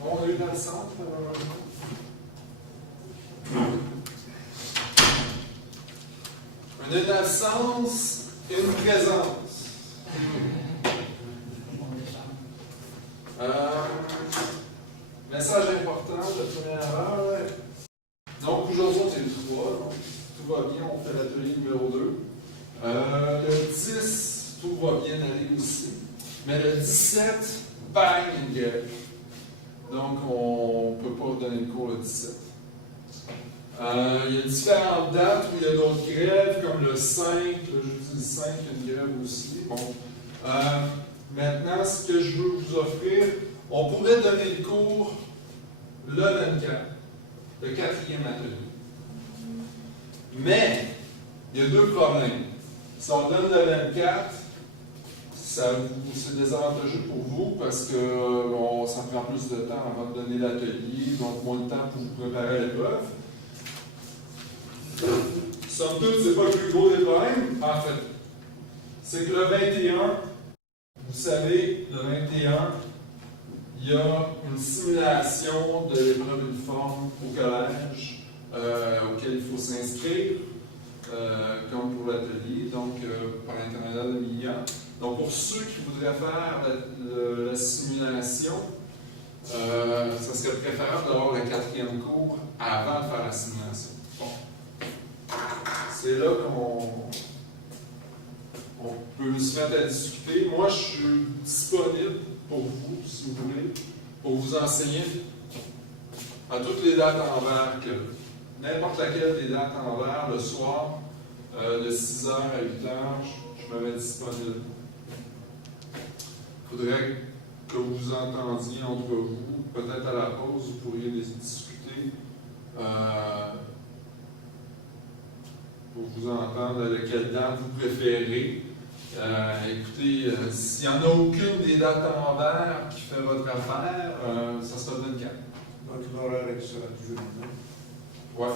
Bon, on est dans le centre. Une absence, une présence. Message important de première heure. Donc aujourd'hui, on est le 3. Donc, tout va bien, on fait l'atelier numéro 2. Le 10, tout va bien aller aussi. Mais le 17, bang, une grève. Donc, on ne peut pas donner le cours le 17. Il y a différentes dates où il y a d'autres grèves, comme le 5, le jeudi 5, il y a une grève aussi. Bon. Maintenant, ce que je veux vous offrir, on pourrait donner le cours le 24, le 4e atelier. Mais, il y a deux problèmes. Si on donne le 24, c'est désavantageux pour vous parce que ça prend plus de temps avant de donner l'atelier, donc moins de temps pour vous préparer à l'épreuve. Somme toute, c'est pas le plus gros des problèmes. En fait, c'est que le 21, vous savez, le 21, il y a une simulation de l'épreuve uniforme au collège auquel il faut s'inscrire, comme pour l'atelier, donc par l'intermédiaire de Lilian. Donc, pour ceux qui voudraient faire la simulation, ça serait préférable d'avoir le 4e cours avant de faire la simulation. Bon. C'est là qu'on peut se mettre à discuter. Moi, je suis disponible pour vous, si vous voulez, pour vous enseigner à toutes les dates en vert, n'importe laquelle des dates en vert, le soir, de 6h à 8h, je me mets disponible. Il faudrait que vous entendiez entre vous, peut-être à la pause, vous pourriez les discuter pour vous entendre quelle date vous préférez. Écoutez, s'il n'y en a aucune des dates en vert qui fait votre affaire, ça sera le 24. Donc l'horaire sera toujours le même. Ouais.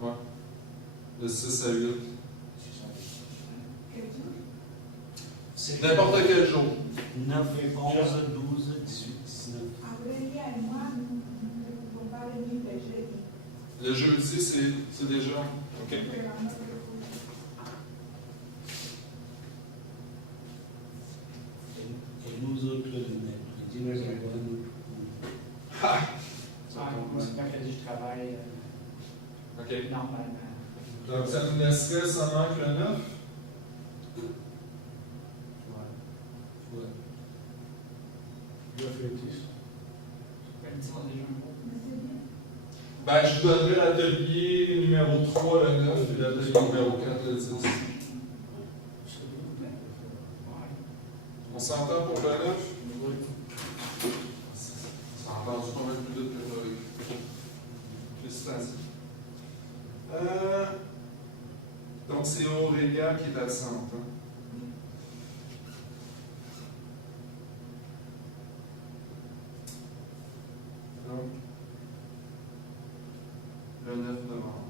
Ouais. De 6 à 8. N'importe quel jour. 9, 11, 12, 18, 19. Aurélia et moi, nous ne pouvons pas venir le jeudi. Le jeudi, c'est déjà. OK. Et nous autres, le mercredi, nous avons. Ah! Moi, c'est mercredi, je travaille OK. normalement. Donc, ça nous laisserait seulement que le 9. Ouais. Je vais fêter ça. Le dimanche déjà un cours. Ben, je vous donnerai l'atelier numéro 3 le 9 et l'atelier numéro 4 le 10. On s'entend pour le 9? Oui. Ça a entendu quand même plus vite que j'aurais cru. Félicitations. Donc, c'est Aurélia qui est absente. Hein? Donc, le 9 novembre.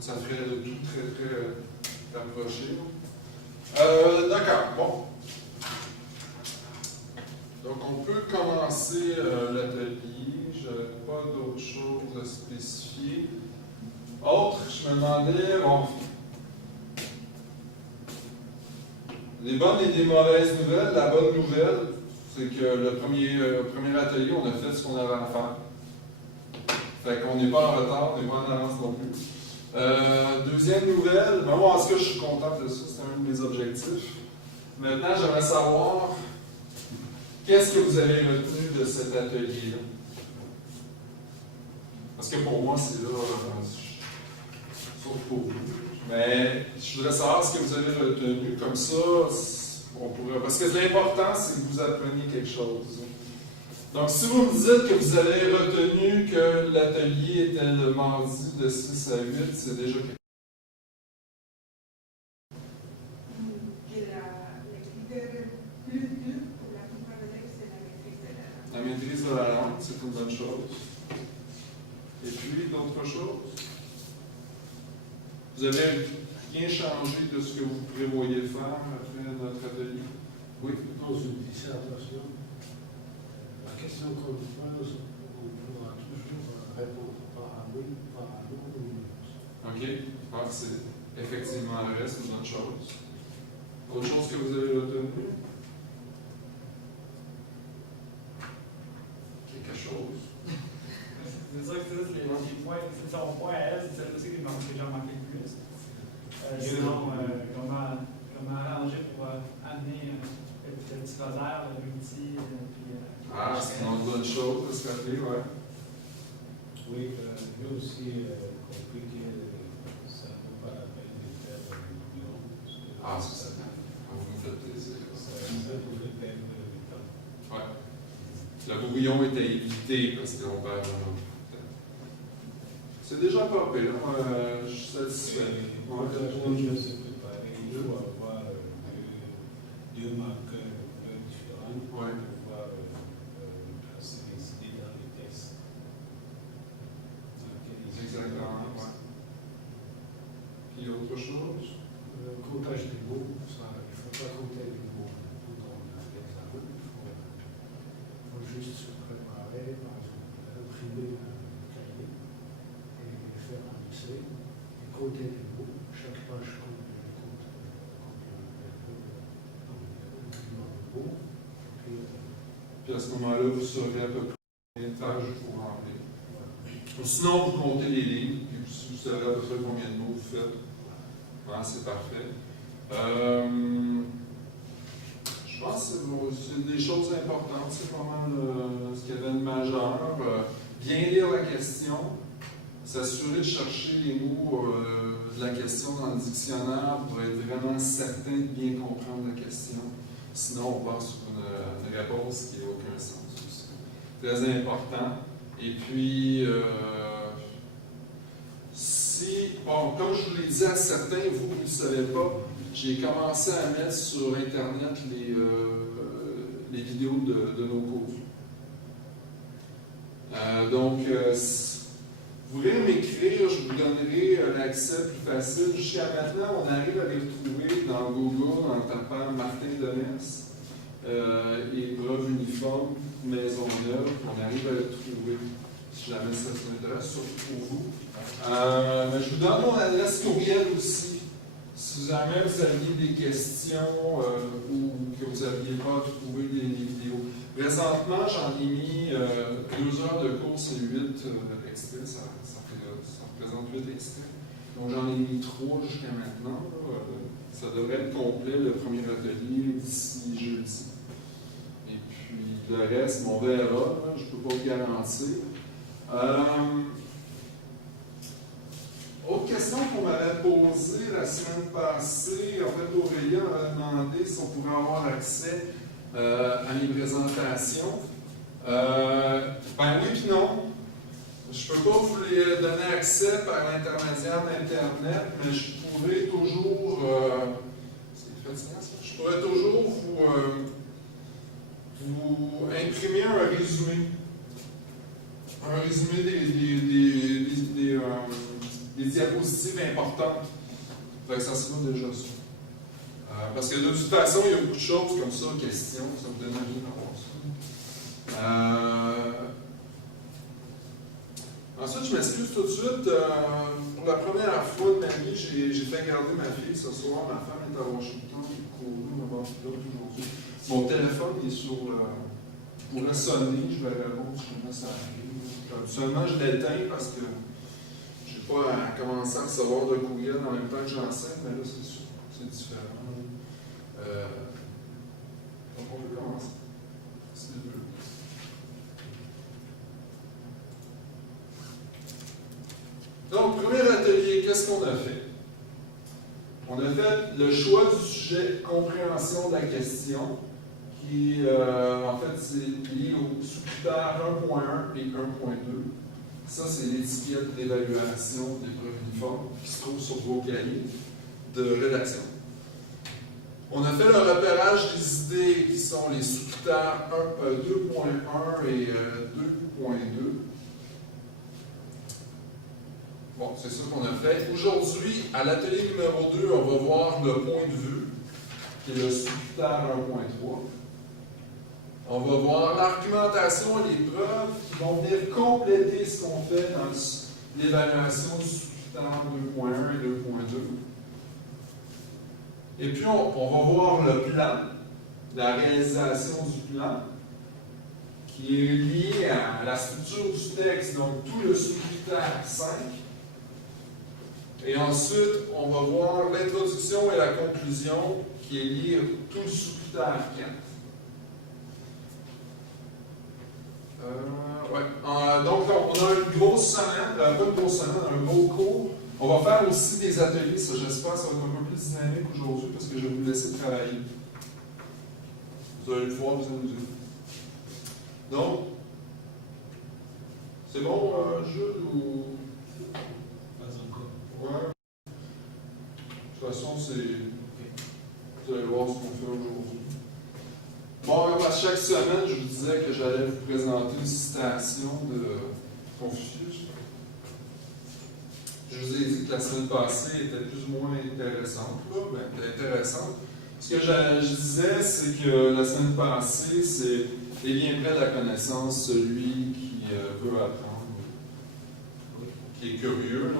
Ça ferait le tout très rapproché. D'accord, bon. Donc, on peut commencer l'atelier. Je n'avais pas d'autres choses à spécifier. Autre, je me demandais, bon, les bonnes et des mauvaises nouvelles. La bonne nouvelle, c'est que le premier atelier, on a fait ce qu'on avait à faire. Fait qu'on n'est pas en retard, on n'est pas en avance non plus. Deuxième nouvelle, ben moi en tout cas je suis content de ça, c'est un de mes objectifs. Maintenant, j'aimerais savoir qu'est-ce que vous avez retenu de cet atelier-là. Parce que pour moi, c'est là, sauf pour vous. Mais je voudrais savoir ce que vous avez retenu, comme ça, on pourrait. Parce que l'important, c'est que vous appreniez quelque chose. Donc, si vous me dites que vous avez retenu que l'atelier était le mardi de 6 à 8, c'est déjà quelque chose. L'activité plus dure pour la plupart des élèves, c'est la maîtrise de la langue. La maîtrise de la langue, c'est une bonne chose. Et puis, d'autres choses? Vous avez rien changé de ce que vous prévoyez faire après notre atelier? Oui. Dans une dissertation, la question qu'on nous pose, on pourra toujours répondre par un oui, par un non ou une non. OK. Je pense que c'est effectivement le reste, une bonne chose. Autre chose que vous avez retenu? Quelque chose? C'est ça que c'est les points. C'est son point à elle, c'est celle aussi que j'ai remarqué le plus. Sinon, comment arranger pour amener le petit rosaire, l'outil, puis. Ah, c'est une autre bonne chose de se rappeler, ouais. Oui, j'ai aussi compris que ça ne vaut pas la peine de faire des millions. Ah, c'est ça. Vous me faites plaisir. Ça pourrait perdre du temps. Ouais. Le brouillon est à éviter parce qu'on perd vraiment beaucoup de temps. C'est déjà pas pire, je suis satisfait. Pour Ouais. répondre, se préparer, il faut avoir deux marqueurs différents pour Ouais. pouvoir placer les idées dans les textes. Exactement, ouais. Puis autre chose? Le comptage des mots, ça, il ne faut pas compter les mots pendant l'examen. Il faut juste se préparer, par exemple, imprimer un cahier et faire un essai et compter les mots. Chaque page compte le mot. Puis à ce moment-là, vous saurez à peu près combien de pages il faut remplir. Ou sinon, vous comptez les lignes, puis vous savez à peu près combien de mots vous faites. Ouais, c'est parfait. Je pense que c'est des choses importantes. C'est vraiment ce qu'il y avait de majeur. Bien lire la question, s'assurer de chercher les mots de la question dans le dictionnaire pour être vraiment certain de bien comprendre la question. Sinon, on passe sur une réponse qui n'a aucun sens aussi. Très important. Et puis, comme je vous l'ai dit à certains, vous ne le savez pas, j'ai commencé à mettre sur Internet les vidéos de nos cours. Donc, vous voulez m'écrire, je vous donnerai l'accès plus facile. Jusqu'à maintenant, on arrive à les retrouver dans Google en tapant Martin Demers, épreuve uniforme, Maisonneuve. On arrive à les retrouver si jamais ça vous intéresse, surtout pour vous. Mais je vous donne mon adresse courriel aussi. Si jamais vous aviez des questions ou que vous n'aviez pas trouvé des vidéos. Présentement, j'en ai mis 2 heures de course et 8 extraits. Ça représente 8 extraits. Donc j'en ai mis 3 jusqu'à maintenant. Ça devrait être complet le premier atelier d'ici jeudi. Et puis le reste, on verra. Je ne peux pas vous garantir. Autre question qu'on m'avait posée la semaine passée, en fait, Aurélie m'avait demandé si on pouvait avoir accès à mes présentations. Ben oui puis non. Je ne peux pas vous les donner accès par l'intermédiaire d'Internet, mais je pourrais toujours. C'est fatigant, ça? Je pourrais toujours vous imprimer un résumé. Un résumé des diapositives importantes. Fait que ça sera déjà ça. Parce que de toute façon, il y a beaucoup de choses comme ça, questions, ça vous donne envie d'avoir ça. Ensuite, je m'excuse tout de suite. Pour la première fois de ma vie, j'ai fait garder ma fille ce soir. Ma femme est à Washington, j'ai couru, on va voir aujourd'hui. Mon téléphone est sur le. Pourrait sonner, je vais répondre si jamais ça arrive. Seulement, je l'éteins parce que je n'ai pas à commencer à recevoir de courriel en même temps que j'enseigne, mais là, c'est différent. Donc, on peut commencer. C'est le bleu. Donc, premier atelier, qu'est-ce qu'on a fait? On a fait le choix du sujet compréhension de la question, qui, en fait, c'est lié au sous-critère 1.1 et 1.2. Ça, c'est l'étiquette d'évaluation des preuves uniformes qui se trouve sur vos cahiers de rédaction. On a fait le repérage des idées qui sont les sous-critères 2.1 et 2.2. Bon, c'est ça qu'on a fait. Aujourd'hui, à l'atelier numéro 2, on va voir le point de vue. qui est le sous-critère 1.3. On va voir l'argumentation et les preuves qui vont venir compléter ce qu'on fait dans l'évaluation du sous-critère 2.1 et 2.2. Et puis, on va voir le plan, la réalisation du plan, qui est lié à la structure du texte, donc tout le sous-critère 5. Et ensuite, on va voir l'introduction et la conclusion, qui est liée à tout le sous-critère 4. Donc, on a une grosse semaine, pas une grosse semaine, un beau cours. On va faire aussi des ateliers, ça j'espère, ça va être un peu plus dynamique aujourd'hui parce que je vais vous laisser travailler. Vous allez le voir, vous allez nous dire. Donc, c'est bon, Jules, ou. Pas encore. Ouais. De toute façon, c'est. Vous allez voir ce qu'on fait aujourd'hui. Bon, à chaque semaine, je vous disais que j'allais vous présenter une citation de Confucius. Je vous ai dit que la semaine passée était plus ou moins intéressante. Là, ben, elle était intéressante. Ce que je disais, c'est que la semaine passée, c'est est bien près de la connaissance celui qui veut apprendre, qui est curieux.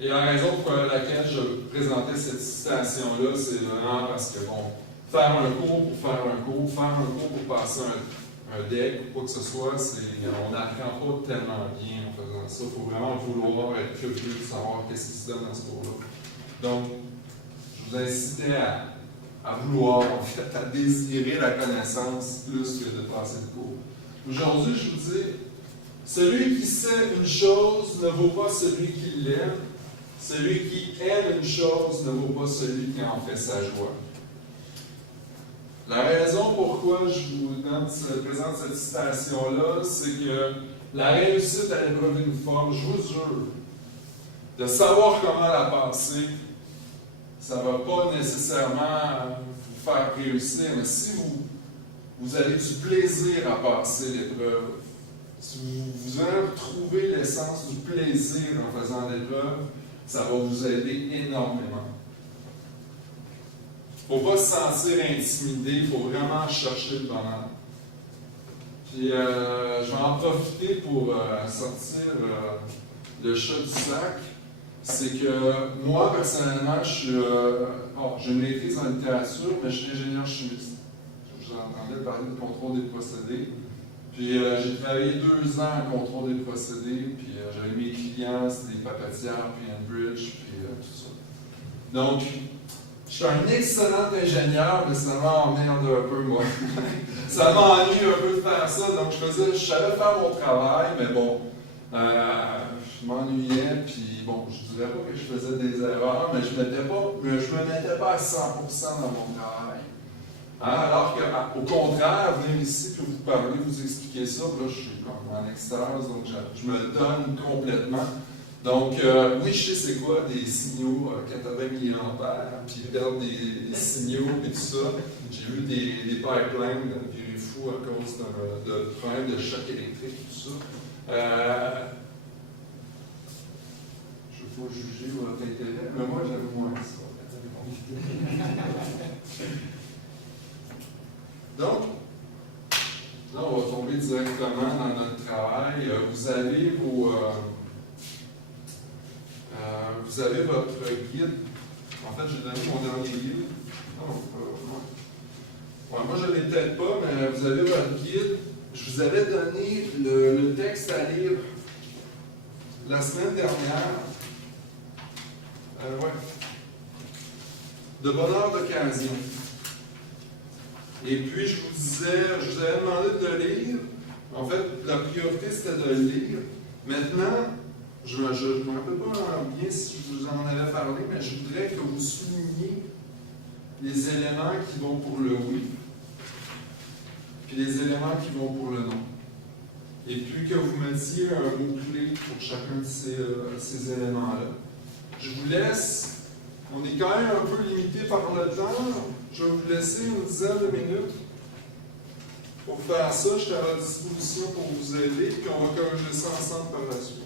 Et la raison pour laquelle je présentais cette citation-là, c'est vraiment parce que, bon, faire un cours pour faire un cours, faire un cours pour passer un deck ou quoi que ce soit, on n'apprend pas tellement bien en faisant ça. Il faut vraiment vouloir être curieux de savoir qu'est-ce qui se donne dans ce cours-là. Donc, je vous incitais à vouloir, en fait, à désirer la connaissance plus que de passer le cours. Aujourd'hui, je vous dis, celui qui sait une chose ne vaut pas celui qui l'aime. Celui qui aime une chose ne vaut pas celui qui en fait sa joie. La raison pourquoi je vous présente cette citation-là, c'est que la réussite à l'épreuve uniforme, je vous jure, de savoir comment la passer, ça ne va pas nécessairement vous faire réussir, mais si vous avez du plaisir à passer l'épreuve, si vous allez retrouver l'essence du plaisir en faisant l'épreuve, ça va vous aider énormément. Il ne faut pas se sentir intimidé, il faut vraiment chercher le bonheur. Puis, je vais en profiter pour sortir le chat du sac. C'est que moi, personnellement, j'ai une maîtrise en littérature, mais je suis ingénieur chimiste. Je vous entendais parler de contrôle des procédés. Puis j'ai travaillé 2 ans en contrôle des procédés, puis j'avais mes clients, c'était des papetières, puis Enbridge, puis tout ça. Donc, je suis un excellent ingénieur, mais ça m'emmerde un peu, moi. Ça m'ennuie un peu de faire ça, donc je savais faire mon travail, mais bon, je m'ennuyais, puis bon, je dirais pas que je faisais des erreurs, mais je me mettais pas à 100% dans mon travail. Alors qu'au contraire, venir ici pour vous parler, vous expliquer ça, là, je suis comme en extase, donc je me donne complètement. Donc, oui, je sais c'est quoi des signaux 80 mA, puis perdre des signaux et tout ça. J'ai vu des pipelines virer fou à cause de problèmes de choc électrique et tout ça. Je ne veux pas juger votre intérêt, mais moi, j'aime moins ça. Donc, là, on va tomber directement dans notre travail. Vous avez votre guide. En fait, j'ai donné mon dernier guide. Non, moi, je ne l'ai peut-être pas, mais vous avez votre guide. Je vous avais donné le texte à lire la semaine dernière. De bonheur d'occasion. Et puis, je vous avais demandé de le lire. En fait, la priorité, c'était de le lire. Maintenant, je ne me rappelle pas bien si je vous en avais parlé, mais je voudrais que vous souligniez les éléments qui vont pour le oui, puis les éléments qui vont pour le non. Et puis que vous mettiez un mot-clé pour chacun de ces éléments-là. Je vous laisse. On est quand même un peu limité par le temps. Je vais vous laisser une dizaine de minutes pour faire ça. Je suis à votre disposition pour vous aider, puis on va corriger ça ensemble par la suite.